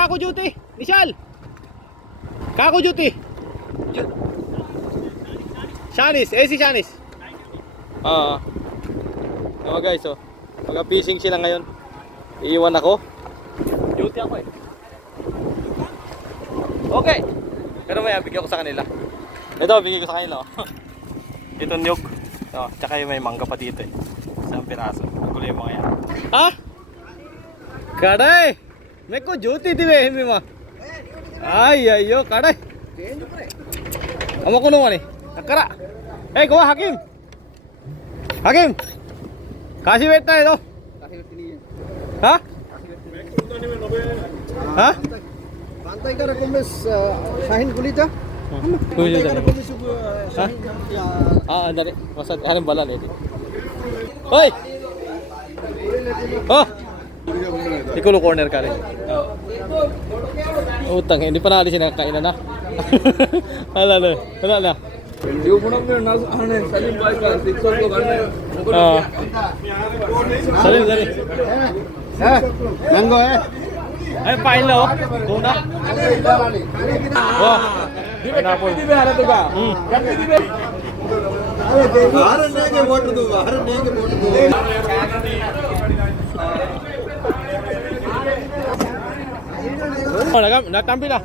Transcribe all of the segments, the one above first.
Kako duty. Nishal. Kako duty. Shanis, si Shanis. Guys, oh. Mag-fishing sila ngayon. Iiwan ako. Duty ako eh. Okay. Pero may bigyan ko sa kanila. Ito, bigyan ko sa kanila. Oh. Ito nyug. Oh, tsaka yung may mangga pa dito eh. Isang piraso. Magulo yung mga yan. Ha? Kadai! May ko duty dibe himi ma. Ay, ayo, kadai. Amo ko naman eh. Nakara. Hey, go Hakim. Hakim. Kasi wait na ito. Ha? Ha? Pantai ka rekommes Shahin Gulita? Pantai ka rekommes Shahin ya. Dari. Masa anong balan eh. Hoy! Oh! Ikulo corner ka rin. Utang, hindi pa naalis yung nakakainan na. Wala na. Yung muna mo na Salim boy ka sixor ko ganne. Salim. Mango Ay, pain na oh. Tuna. Wah. Pineapple. Dibe ara to ka. Dibe. Haran nege vote do. Oh, natampi na.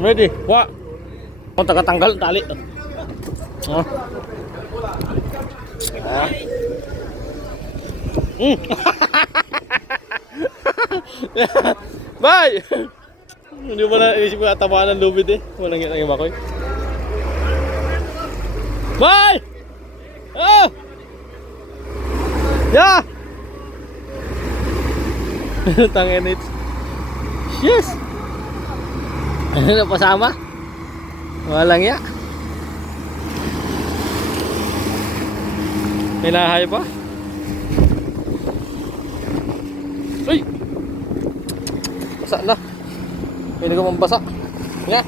Ready. Wah. Mau tanggal tali. Oh. Bye. Hindi mo na isip ko natamaan ng lubid eh. Walang yung makoy. Bye. Oh. Yeah. Tangin it. Yes. Ano pasama? Walang ya. May nahay pa? Uy! Basa na. May nagawang basa. Nga.